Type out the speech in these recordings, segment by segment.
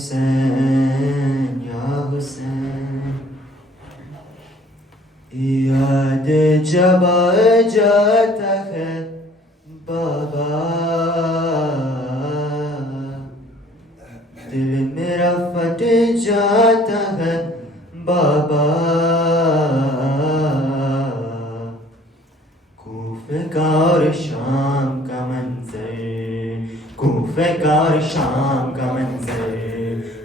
حسین یا حسین یاد جب آ جاتا ہے بابا دل میرا پھٹ جاتا ہے بابا کوفہ کا اور شام کا منظر کوفہ کا اور شام کا منظر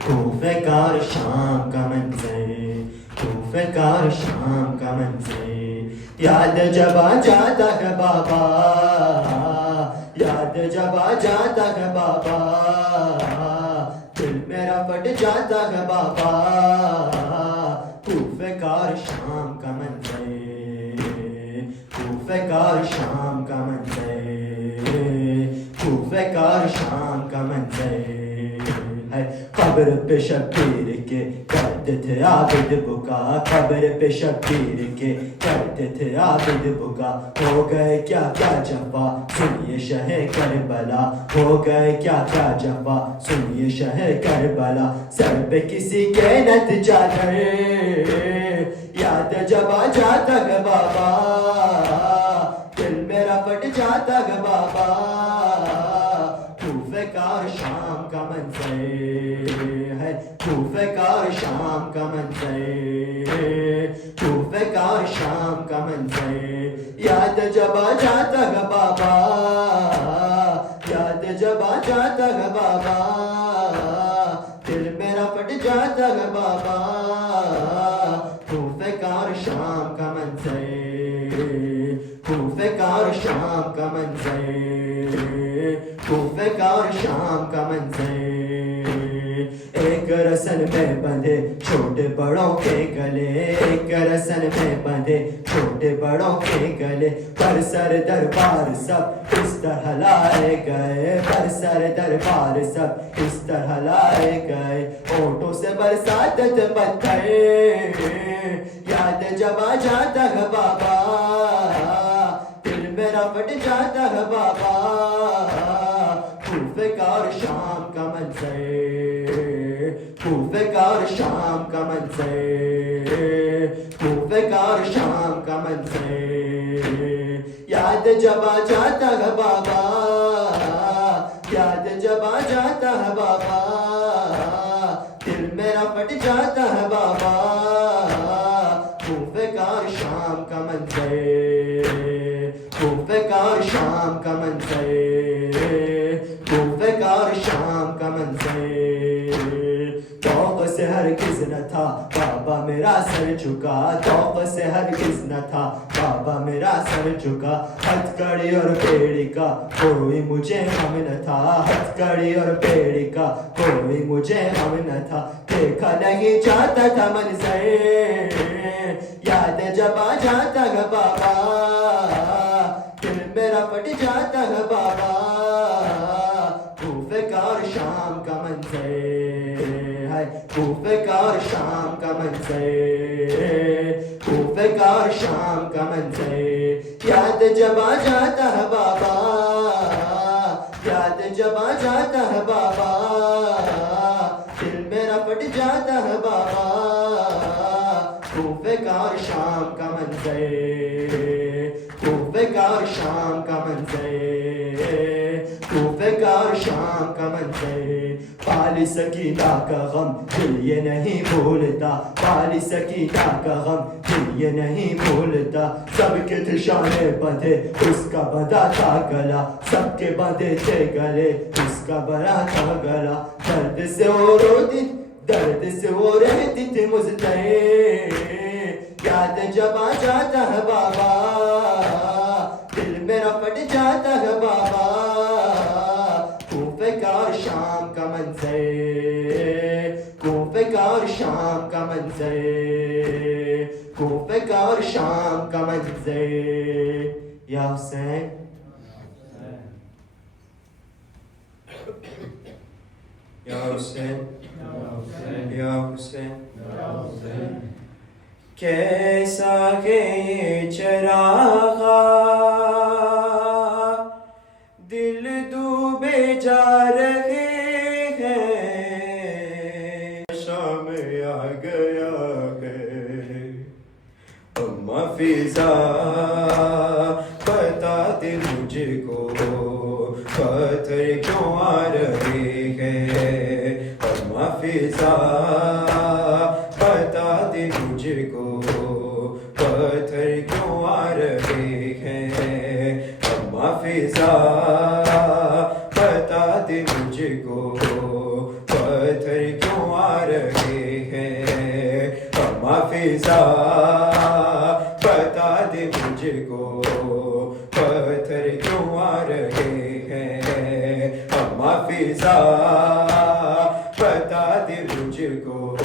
کوفہ کا اور شام کا منظر کوفہ کا اور شام کا منظر یاد جب آ جاتا ہے بابا یاد جب آ جاتا ہے بابا دل میرا پھٹ جاتا ہے بابا کوفہ کا اور شام کا منظر کوفہ کا اور شام کا منظر کوفہ کا اور شام کا منظر ہے قبر پہ شبیر کے کرتے تھے عابد بکا قبر پہ شبیر کے کرتے تھے عابد بکا ہو گئے کیا کیا جفا سنیے شہ کربلا ہو گئے کیا کیا جفا سنیے شہ کربلا سر پہ کسی کے نت چادر یاد جب آ جاتا ہے بابا دل میرا پھٹ جاتا ہے بابا کوفہ کا اور شام کا منظر ہے کوفہ کا اور شام کا منظر کوفہ کا اور شام کا منظر یاد جب آ جاتا ہے بابا یاد جب آ جاتا ہے بابا دل میرا پھٹ جاتا ہے بابا کوفہ کا اور شام کا منظر کوفہ کا اور شام کا منظر کوفہ کا اور شام کا منظر ایک رسن میں بندھے چھوٹے بڑوں کے گلے ایک رسن میں بندھے چھوٹے بڑوں کے گلے پر سر دربار سب اس طرح لائے گئے پر سر دربار سب اس طرح لائے گئے اونٹوں سے برساتے تھے پتھر یاد جب آ جاتا ہے بابا دل میرا پھٹ جاتا ہے بابا کوفہ کا اور شام کا منظر کوفہ کا اور شام کا منظر کوفہ کا اور شام کا منظر یاد جب آ جاتا ہے بابا یاد جب آ جاتا ہے بابا دل میرا پھٹ جاتا ہے بابا کوفہ کا اور شام کا منظر کوفہ کا اور شام کا منظر کوفہ کا اور شام کا منظر توق سے ہرگز نہ تھا بابا میرا سر جھکا توق سے ہرگز نہ تھا بابا میرا سر جھکا ہتھ کڑی اور پیڑی کا کوئی مجھے غم نہ تھا ہتھ کڑی اور پیڑی کا کوئی مجھے غم نہ تھا دیکھا نہیں جاتا تھا منظر یاد جب آ جاتا ہے بابا دل میرا پھٹ جاتا ہے بابا کوفہ کا اور شام کا منظر ہے کوفہ کا اور شام کا منظر کوفہ کا اور شام کا منظر یاد جب آ جاتا ہے بابا یاد جب آ جاتا ہے بابا دل میرا پھٹ جاتا ہے بابا کوفہ کا اور شام کا منظر کوفہ کا اور شام کا منظر کوفہ کا اور شام کا منظر پالی سکینہ کا غم دل یہ نہیں بھولتا پالی سکینہ کا غم دل یہ نہیں بھولتا سب کے تھے شانے بندھے اس کا بندھا تھا گلا سب کے بندھے تھے گلے اس کا بڑا تھا گلا درد سے وہ روتی درد سے وہ رہتی تھی مضطرب یاد جب آ جاتا ہے بابا دل میرا پھٹ جاتا ہے بابا کوفہ کا اور شام کا منظر کوفہ کا اور شام کا منظر کوفہ کا اور شام کا منظر یا حسین یا حسین یا حسین کیسا ہے یہ چراغا دل ڈوبے جا رہے ہیں فضا بتا دے مجھ کو پتھر کیوں آ رہے ہیں اما فضا بتا دے مجھ کو پتھر کیوں آ رہے ہیں اما فضا بتا دے مجھ کو پتھر کیوں آ رہے ہیں اما فضا بتا دے مجھ کو پتھر کیوں آ رہے ہیں اما فضا بتا دے مجھ کو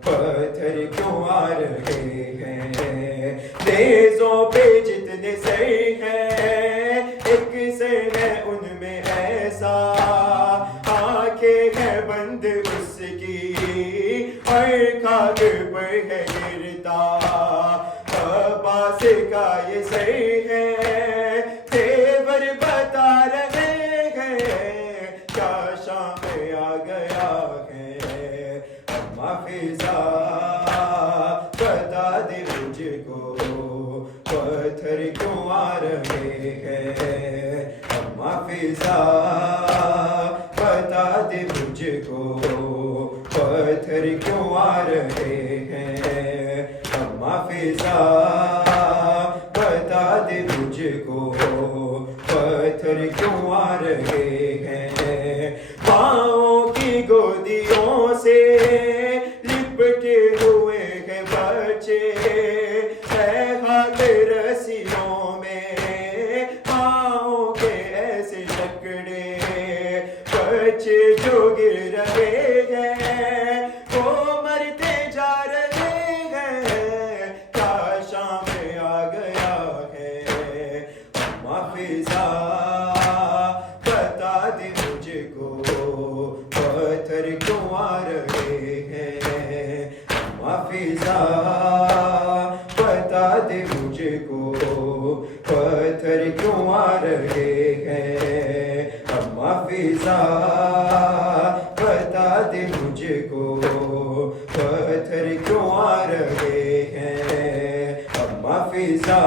پتھر کیوں آ رہے ہیں تیزوں پہ جتنے سر ہیں ایک سر ہے ان میں ایسا آنکھیں ہیں بند اس کی اور خاک پر ہے گرتا عباس کا یہ سر ہے تیور بتا رہے ہیں کیا شام آ گیا ہے اما فضا بتا دے مجھ کو پتھر کیوں آ رہے ہیں اما فضا بتا دے مجھ کو پتھر کیوں آ رہے ہیں اما فضا بتا دے مجھ کو پتھر کیوں آ رہے ہیں پاؤں کی گودیوں سے لپٹے ہوئے ہیں بچے ہاتھ رسیوں میں پاؤں کے ایسے جکڑے بچے جو گر رہے ہیں وہ مرتے جا رہے ہیں کیا شام آ گیا ہے اما فضا بتا دے مجھ کو پتھر کیوں آ رہے ہیں اما فضا بتا دے مجھ کو پتھر کیوں آ رہے ہیں اما فضا بتا دے مجھ کو پتھر کیوں آ رہے ہیں اما فضا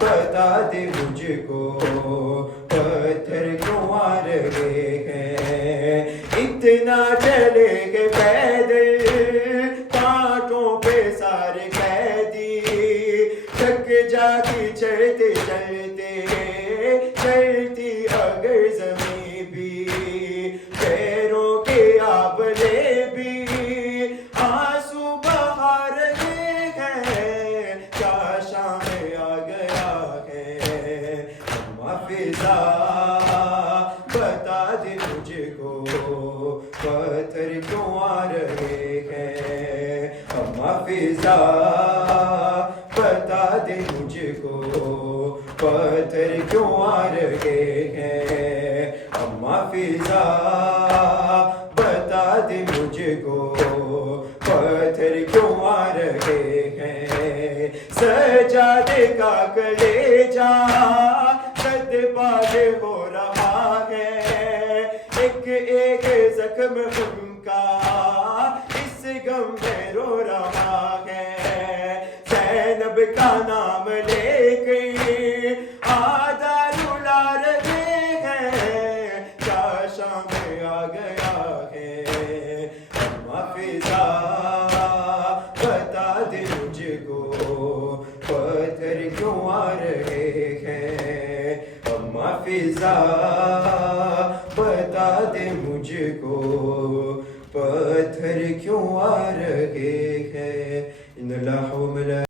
بتا دے مجھ کو پتھر کیوں آ رہے ہیں اتنا چلے گے پیدل کانٹوں پہ سارے قیدی تھک جاتی چلتے چلتے چلتی اگر زمین بھی پیروں کے آبلے بھی آنسو بہا رہے ہیں کیا شام آ گیا ہے اما فضا بتا دے مجھ کو پتھر کیوں آ رہے ہیں اما فضا بتا دے مجھ کو پتھر کیوں آ رہے ہیں اما فضا بتا دے مجھ کو پتھر کیوں آ رہے ہیں سجادے کا کلیجہ قد باد ہو رہا ہے ایک ایک زخم ان کا اس غم میں رو رہا ہے زینب کا نام لے کے آدھا رلا رہے ہیں کیا شام آ گیا ہے اما فضا بتا دے مجھ کو پتھر کیوں آ رہے ہیں اما فضا بتا دے مجھ کو پتھر کیوں آ رہے ہیں ان اللہ و